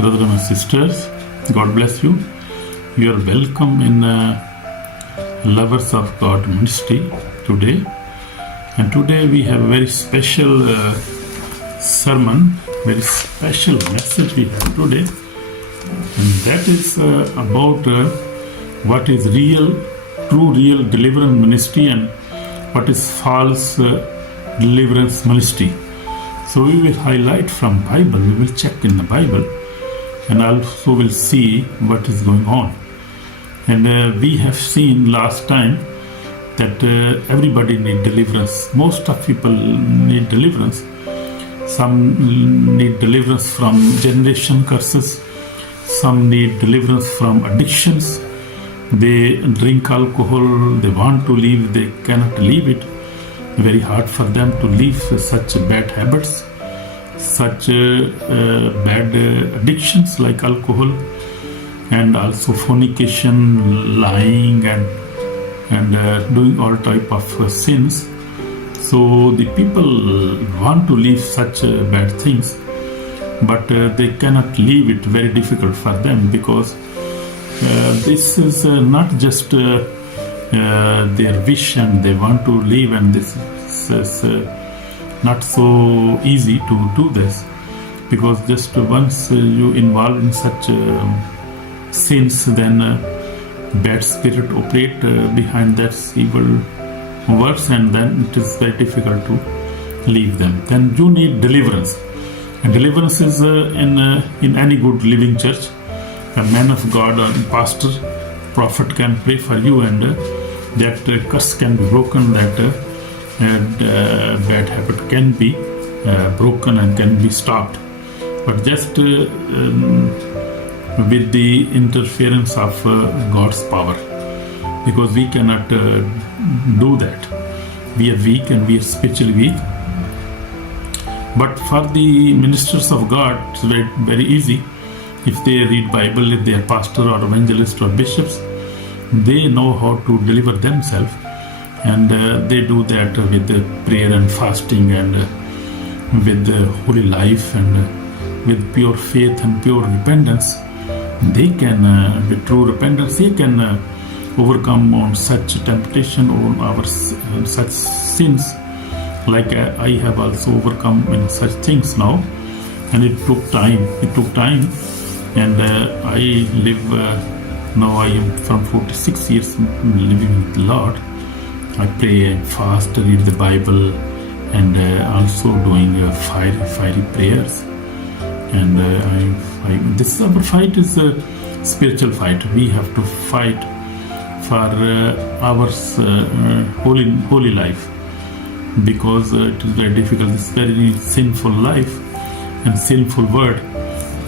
brothers and sisters. God bless you. You are welcome in Lovers of God ministry today. And today we have a very special sermon, very special message we have today. And that is about what is true real deliverance ministry and what is false deliverance ministry. So we will highlight from Bible, we will check in the Bible, and also will see what is going on. And we have seen last time that everybody need deliverance. Most of people need deliverance. Some need deliverance from generation curses. Some need deliverance from addictions. They drink alcohol, they want to leave, they cannot leave it. Very hard for them to leave such bad habits, such bad addictions like alcohol, and also fornication, lying, and doing all type of sins. So the people want to leave such bad things, but they cannot leave it. Very difficult for them, because this is not just their wish and they want to leave, and this is not so easy to do this, because just once you involve in such sins, then bad spirit operate behind that evil works, and then it is very difficult to leave them. Then you need deliverance, and deliverance is in any good living church. A man of God or pastor, prophet can pray for you, and that curse can be broken, that bad habit can be broken and can be stopped. But just with the interference of God's power, because we cannot do that. We are weak and we are spiritually weak. But for the ministers of God, it's very, very easy. If they read Bible, if they are pastor or evangelist or bishops, they know how to deliver themselves, and they do that with prayer and fasting, and with holy life, and with pure faith and pure repentance. They can, with true repentance, they can overcome on such temptation, on our such sins, like I have also overcome in such things now. And it took time. And I live, now I am from 46 years living with the Lord. I pray, fast, read the Bible, and also doing fiery prayers. And this our fight is a spiritual fight. We have to fight for our holy life, because it is very difficult. It's very sinful life and sinful word.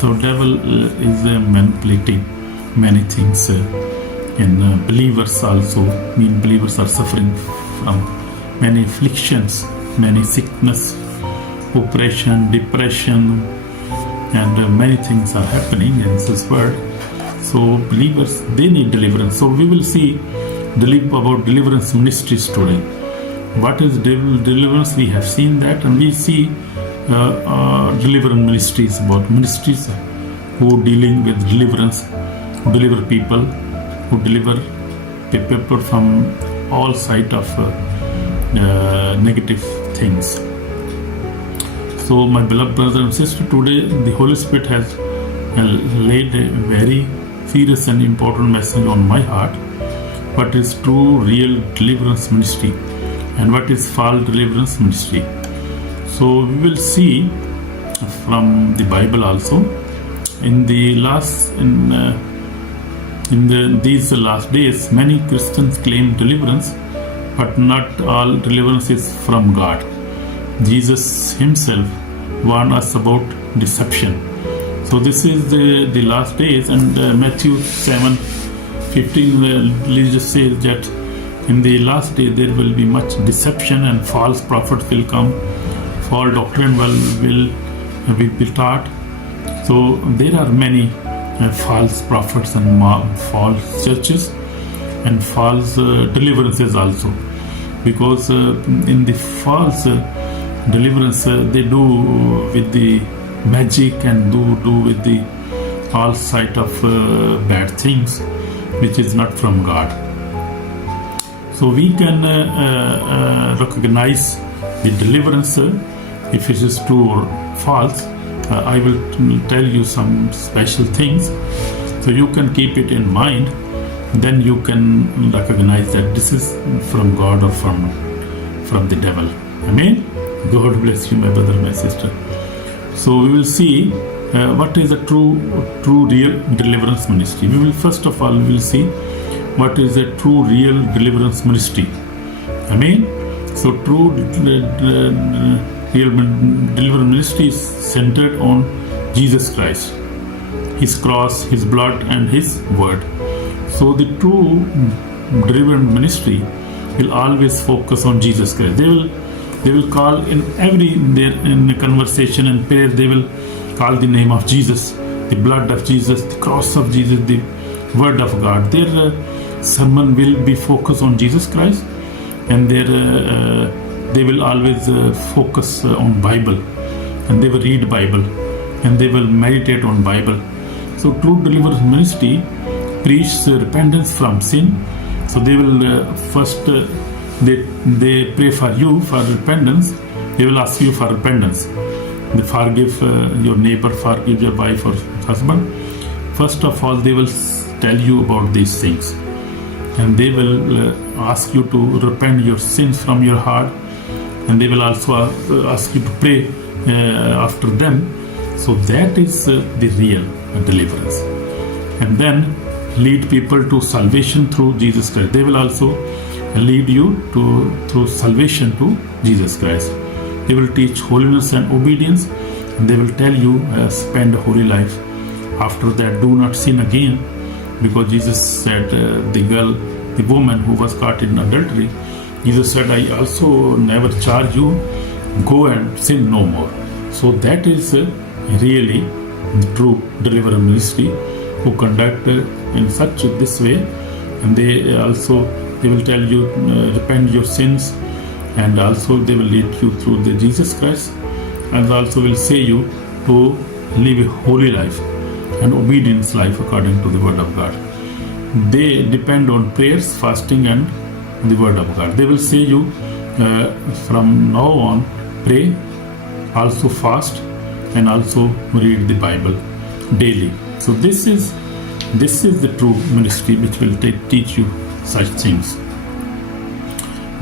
So devil is manipulating many things in believers also. Believers are suffering from many afflictions, many sickness, oppression, depression, and many things are happening in this world. So believers, they need deliverance. So we will see about deliverance ministries today. What is deliverance? We have seen that, and we see deliverance ministries, about ministries who dealing with deliverance, who deliver people, who deliver people from all sides of negative things. So my beloved brother and sister, today the Holy Spirit has laid a very serious and important message on my heart. What is true real deliverance ministry and what is false deliverance ministry. So we will see from the Bible also. In these last days, many Christians claim deliverance, but not all deliverance is from God. Jesus himself warned us about deception. So this is the last days, and Matthew 7:15 Jesus says that in the last day there will be much deception, and false prophets will come, false doctrine will be taught. So there are many false prophets and false churches and false deliverances also, because in the false deliverance they do with the magic and do with the all sight of bad things which is not from God. So we can recognize the deliverance if it is true or false. I will tell you some special things so you can keep it in mind. Then you can recognize that this is from God or from the devil. Amen. God bless you, my brother, my sister. So we will see what is a true real deliverance ministry. We will first of all see what is a true real deliverance ministry. Amen. So true real deliverance ministry is centered on Jesus Christ, His cross, His blood, and His word. So the true deliverance ministry will always focus on Jesus Christ. They will call in the conversation and prayer, they will call the name of Jesus, the blood of Jesus, the cross of Jesus, the word of God. Their sermon will be focused on Jesus Christ, and they will always focus on Bible, and they will read Bible, and they will meditate on Bible. So true deliverance ministry preach repentance from sin. So they will first they pray for you for repentance. They will ask you for repentance. They forgive your neighbor, forgive your wife or husband. First of all, they will tell you about these things, and they will ask you to repent your sins from your heart, and they will also ask you to pray after them. So that is the real deliverance. And then lead people to salvation through Jesus Christ. They will also lead you through salvation to Jesus Christ. They will teach holiness and obedience, and they will tell you spend a holy life. After that, do not sin again, because Jesus said the woman who was caught in adultery, Jesus said, I also never charge you, go and sin no more. So that is really the true deliverance ministry, who conduct in this way, and they will tell you repent your sins, and also they will lead you through the Jesus Christ, and also will say you to live a holy life and obedience life according to the word of God. They depend on prayers, fasting, and the word of God. They will say you from now on pray, also fast, and also read the Bible daily. So this is the true ministry which will teach you such things.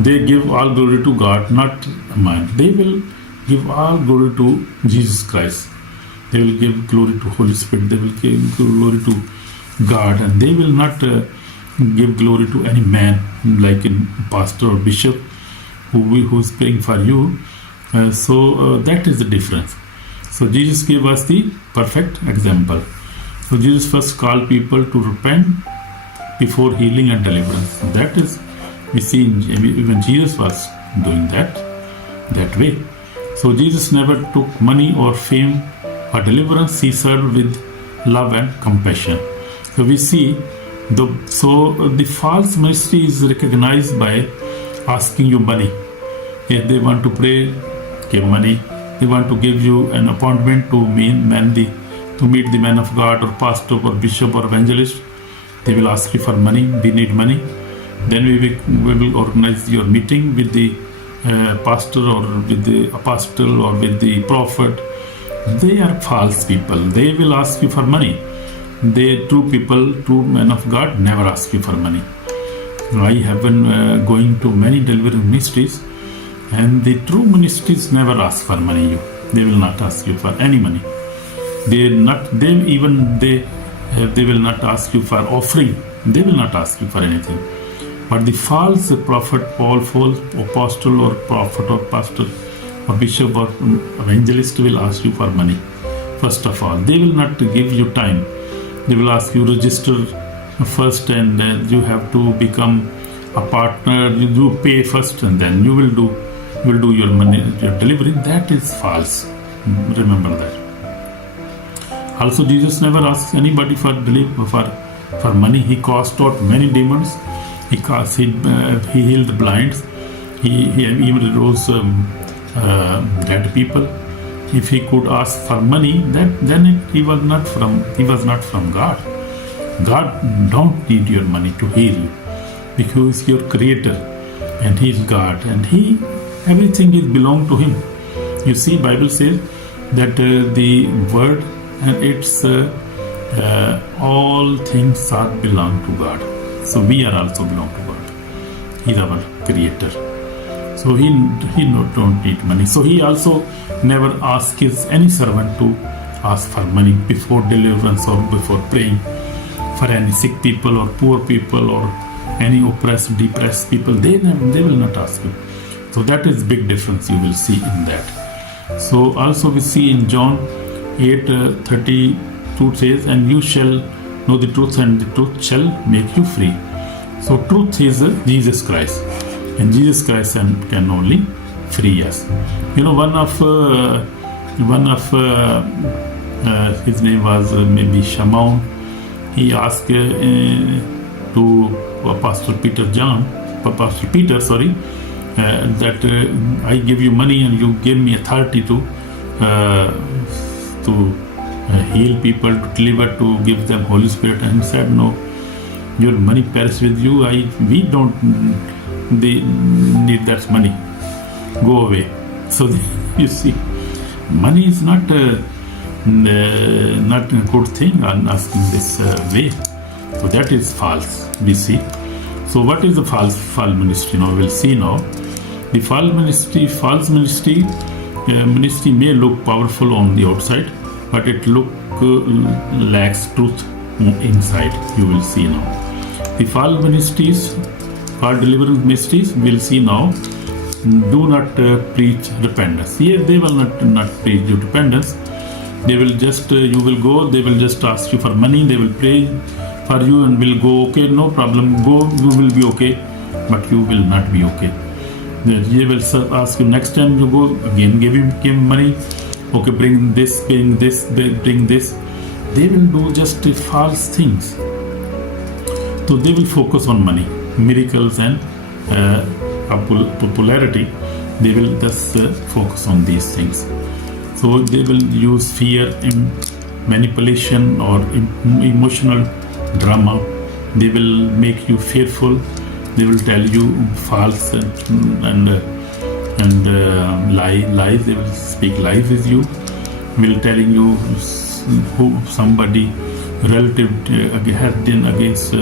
They give all glory to God, not man. They will give all glory to Jesus Christ. They will give glory to Holy Spirit. They will give glory to God, and they will not give glory to any man, like in pastor or bishop who is praying for you. So that is the difference. So Jesus gave us the perfect example. So Jesus first called people to repent before healing and deliverance. That is, we see even Jesus was doing that way. So Jesus never took money or fame or deliverance. He served with love and compassion. So we see the false ministry is recognized by asking you money. If they want to pray, give money. They want to give you an appointment to meet the man of God or pastor or bishop or evangelist. They will ask you for money. We need money. Then we will organize your meeting with the pastor or with the apostle or with the prophet. They are false people. They will ask you for money. True men of God never ask you for money. I have been going to many deliverance ministries, and the true ministries never ask for money. They will not ask you for any money. They will not ask you for offering. They will not ask you for anything. But the false prophet, false apostle or prophet or pastor or bishop or evangelist will ask you for money. First of all, they will not give you time. They will ask you register first, and then you have to become a partner. You do pay first, and then you will do your money, your delivery. That is false. Remember that. Also, Jesus never asks anybody for money. He cast out many demons. He healed the blinds. He even rose dead people. if he could ask for money, he was not from God. God don't need your money to heal you, because He's your creator and He is God, and everything is belong to Him. You see, Bible says that the word and its all things are belong to God. So we are also belong to God. He is our creator. So he don't need money. So He also never asked any servant to ask for money before deliverance or before praying for any sick people or poor people or any oppressed, depressed people. They will not ask you. So that is big difference you will see in that. So also we see in John 8:32 says, and you shall know the truth, and the truth shall make you free. So truth is Jesus Christ, and Jesus Christ can only free us. You know, one of his name was maybe Shimon. He asked to Pastor Peter, that I give you money and you give me authority to heal people, to deliver, to give them Holy Spirit. And he said, no, your money perish with you. We don't need that money. Go away. So you see, money is not a good thing on asking this way. So that is false, we see. So what is the false ministry? Now we'll see now. The false ministry may look powerful on the outside, but it lacks truth inside. You will see now. The false deliverance ministries, we'll see now, do not preach repentance. Here they will not preach you repentance. They will just, you will go, they will just ask you for money, they will pray for you and will go, okay, no problem, go, you will be okay, but you will not be okay. They will ask you next time you go, again give him money, okay, bring this. They will do just false things. So they will focus on money, miracles and popularity. They will just focus on these things. So they will use fear, manipulation or emotional drama. They will make you fearful. They will tell you false and lies. They will speak lies with you. Will telling you who somebody relative has done against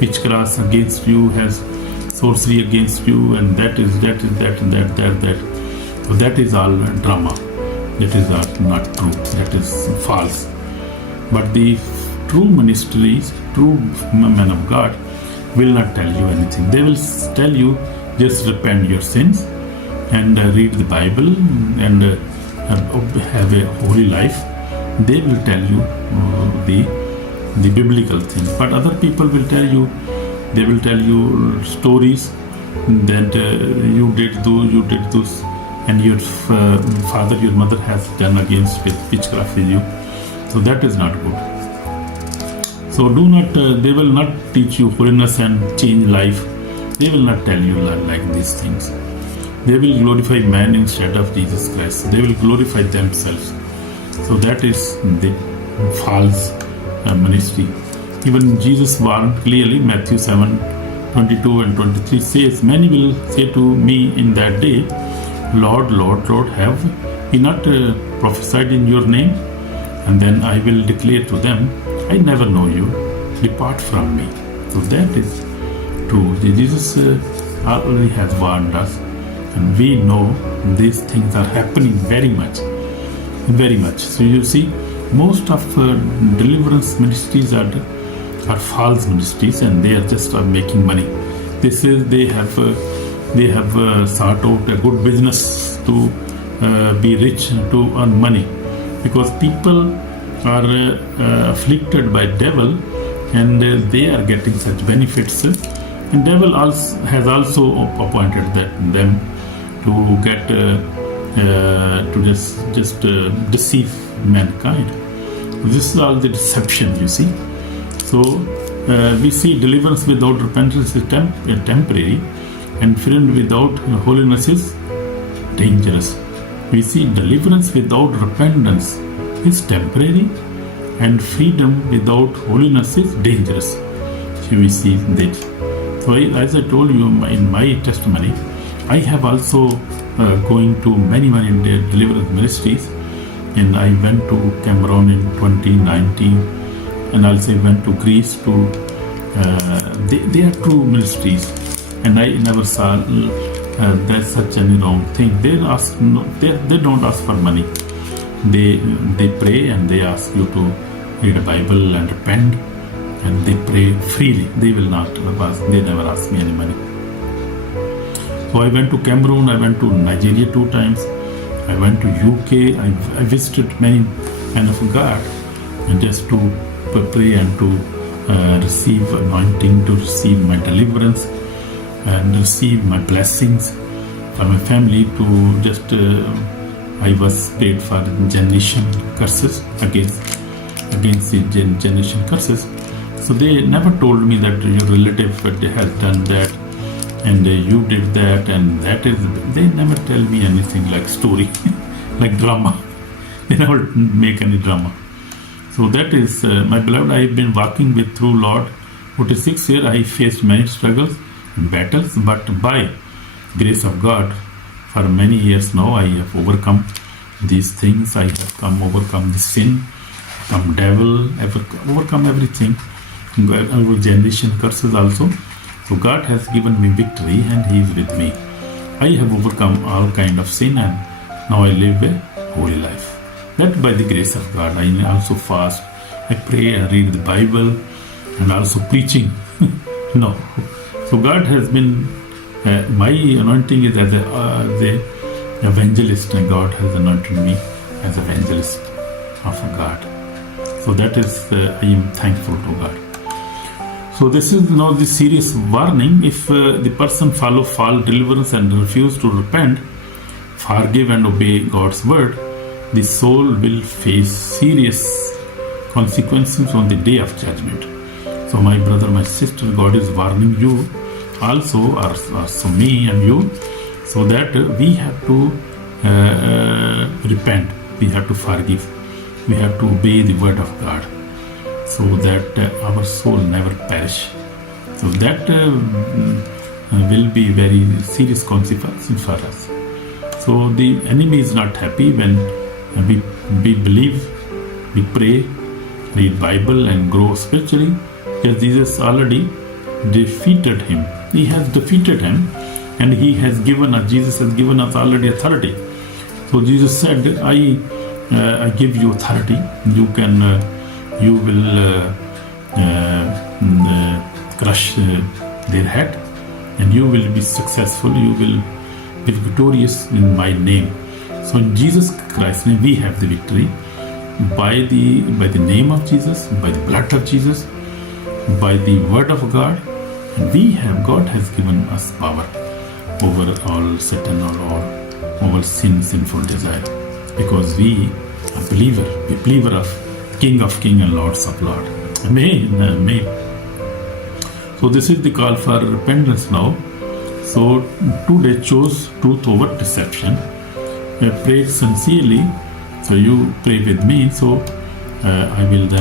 witchcraft against you, has sorcery against you, and that. So that is all drama. That is not truth. That is false. But the true ministries, true men of God, will not tell you anything. They will tell you just repent your sins and read the Bible and have a holy life. They will tell you the biblical things. But other people will tell you, they will tell you stories that you did this, and your father, your mother has done against witchcraft with you. So that is not good. So do not, they will not teach you holiness and change life. They will not tell you like these things. They will glorify man instead of Jesus Christ. They will glorify themselves. So that is the false ministry. Even Jesus warned clearly, Matthew 7:22 and 23 says, many will say to me in that day, Lord, Lord, Lord, have we not prophesied in your name? And then I will declare to them, I never know you, depart from me. So that is true. Jesus already has warned us, and we know these things are happening very much. So you see, most of deliverance ministries are false ministries, and they are just making money. This is they have sought out a good business to be rich, to earn money, because people are afflicted by devil, and they are getting such benefits. And devil has also appointed them to get to just deceive mankind. This is all the deception, you see. So we see deliverance without repentance is temporary, and freedom without holiness is dangerous. We see deliverance without repentance is temporary, and freedom without holiness is dangerous. So we see that. So as I told you in my testimony, I have also going to many deliverance ministries, and I went to Cameroon in 2019, and also went to Greece to. They are true ministries, and I never saw there's such any wrong thing. They don't ask for money. They pray and they ask you to read a Bible and repent, and they pray freely. They will not ask. They never ask me any money. So I went to Cameroon. I went to Nigeria 2 times. I went to UK. I visited many men of God, and just to pray and to receive anointing, to receive my deliverance, and receive my blessings for my family. To just I was prayed for generation curses against the generation curses. So they never told me that your relative has done that and you did that, and that is. They never tell me anything like story, like drama. They never make any drama. So that is, my beloved, I have been walking through Lord 46 years. I faced many struggles and battles, but by grace of God, for many years now, I have overcome these things. I have overcome the sin, overcome devil, overcome everything, our generation curses also. So God has given me victory, and He is with me. I have overcome all kind of sin, and now I live a holy life. That by the grace of God. I also fast, I pray, I read the Bible, and also preaching. No. So God has been, my anointing is as a evangelist, and God has anointed me as evangelist of God. So that is, I am thankful to God. So this is now the serious warning. If the person follow false deliverance and refuse to repent, forgive and obey God's word, the soul will face serious consequences on the day of judgment. So my brother, my sister, God is warning you also, also me and you, so that we have to repent, we have to forgive, we have to obey the word of God, so that our soul never perish. So that will be very serious consequences for us. So the enemy is not happy when we believe, we pray, read Bible and grow spiritually, because Jesus already defeated him. He has defeated him, and He has given us, Jesus has given us already authority. So Jesus said, I give you authority. You will crush their head, and you will be successful. You will be victorious in my name. So in Jesus Christ's name, we have the victory by the name of Jesus, by the blood of Jesus, by the word of God. And God has given us power over all Satan or all sin, sinful desire, because we are believer of King of King and Lords of Lord. Amen. Amen. So this is the call for repentance now. So today choose truth over deception. Pray sincerely. So you pray with me. So I will be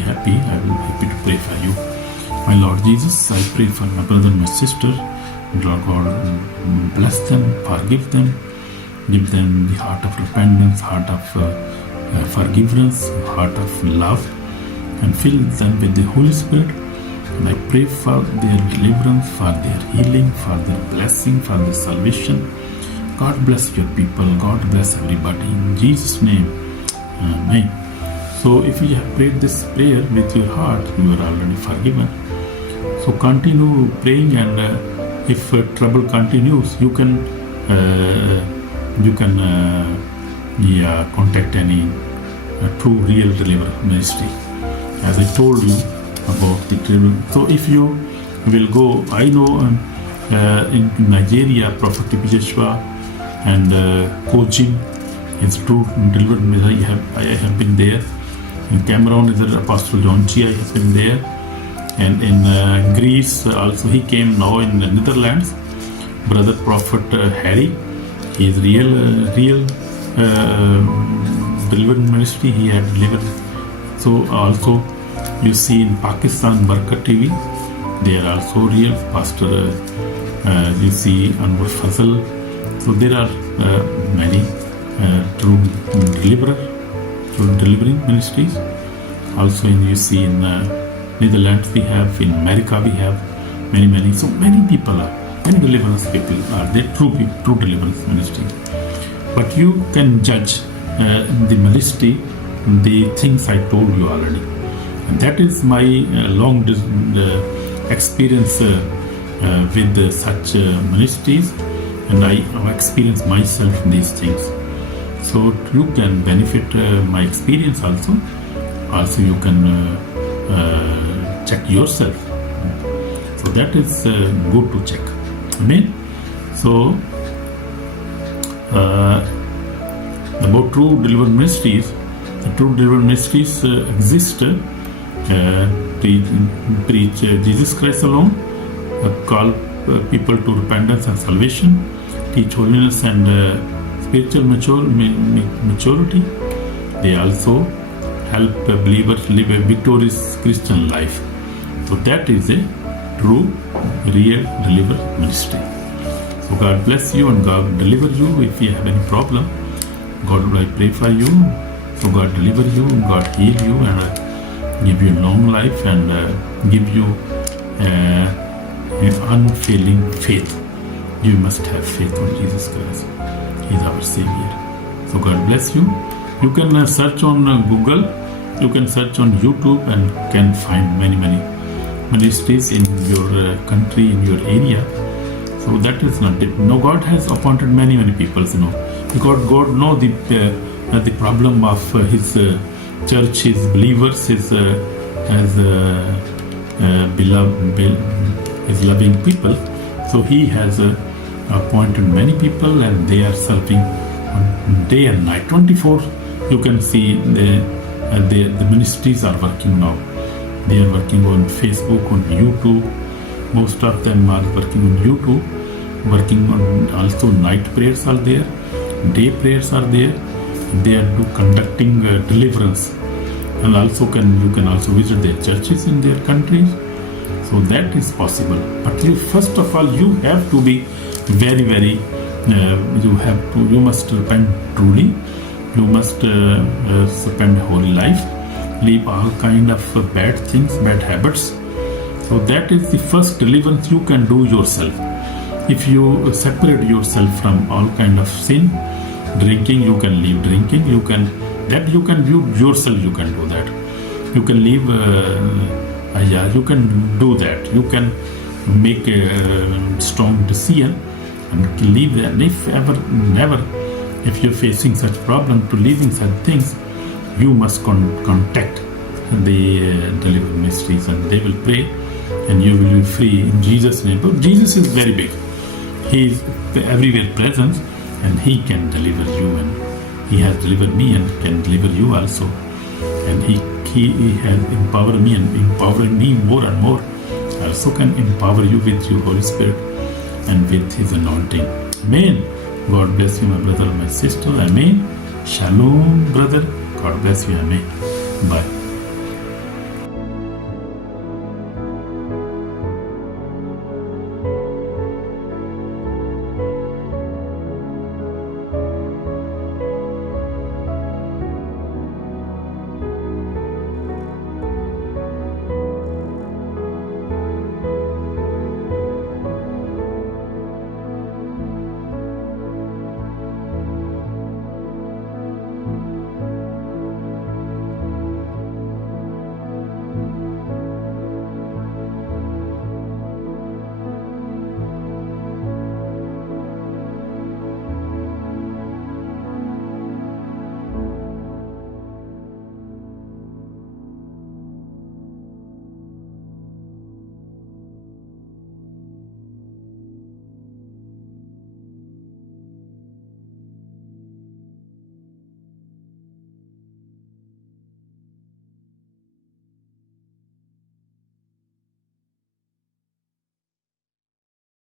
happy. I will be happy to pray for you. My Lord Jesus, I pray for my brother and my sister. Lord God, bless them, forgive them, give them the heart of repentance, heart of forgiveness, heart of love, and fill them with the Holy Spirit. And I pray for their deliverance, for their healing, for their blessing, for their salvation. God bless your people. God bless everybody. In Jesus' name, Amen. So if you have prayed this prayer with your heart, you are already forgiven. So continue praying, and if trouble continues, you can contact any true real deliverer ministry, as I told you about the deliverance. So if you will go, I know in Nigeria, Prophet Joshua and coaching is true deliverance ministry. I have been there. In Cameroon is Apostle John Chi, I have been there. And in Greece also, he came now in the Netherlands. Brother Prophet Harry, He is real deliverance ministry. He had delivered. So also you see in Pakistan Barkat TV, they are also real pastor. You see Anwar Fazal. So there are many true delivering ministries. Also you see in Netherlands we have, in America we have many. So many people are, many deliverance people are there, true deliverance ministry. But you can judge the ministry, the things I told you already. And that is my long experience with such ministries, and I have experienced myself in these things. So you can benefit my experience also. Also you can check yourself. So that is good to check. Amen. So about true deliverance ministries, the true deliverance ministries exist. Preach Jesus Christ alone, call people to repentance and salvation, teach holiness and spiritual maturity. They also help believers live a victorious Christian life. So that is a true, real deliverance ministry. So God bless you and God deliver you. If you have any problem, God will pray for you. So God deliver you, God heal you, and give you long life, and give you unfailing faith. You must have faith on Jesus Christ. He is our Savior. So God bless you. You can search on Google, you can search on YouTube, and can find many ministries in your country, in your area. So that is not it. No, God has appointed many people, because God knows the problem of His church, His believers, His His loving people. So He has appointed many people, and they are serving day and night, 24. You can see the ministries are working now. They are working on Facebook, on YouTube. Most of them are working on YouTube, working on also night prayers are there, day prayers are there. They are conducting deliverance, and also you can also visit their churches in their countries. So that is possible. But first of all, you have to be very you must repent truly. You must spend holy life, leave all kind of bad things, bad habits. So that is the first deliverance you can do yourself. If you separate yourself from all kind of sin, drinking, you can leave drinking. You can view yourself. You can do that. You can leave. You can do that. You can make a strong decision and leave that. If you're facing such problem to leaving such things, you must contact the deliverance ministries, and they will pray, and you will be free in Jesus' name. But Jesus is very big. He is everywhere present, and He can deliver you, and He has delivered me and can deliver you also. And He has empowered me, and empowering me more and more. Also can empower you with your Holy Spirit and with His anointing. Amen. God bless you, my brother, my sister. Amen. Shalom, brother. God bless you. Amen. Bye.